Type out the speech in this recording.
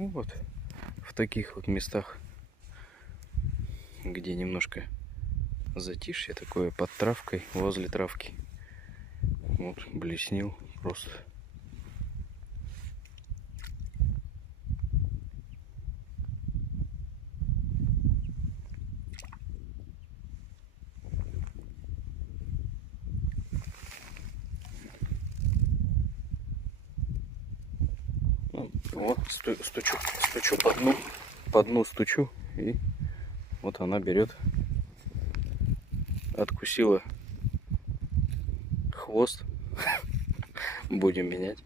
Ну вот в таких вот местах, где немножко затишье такое под травкой, возле травки. Вот блеснил просто. Вот стучу по дну стучу, и вот она берет, откусила хвост. Будем менять.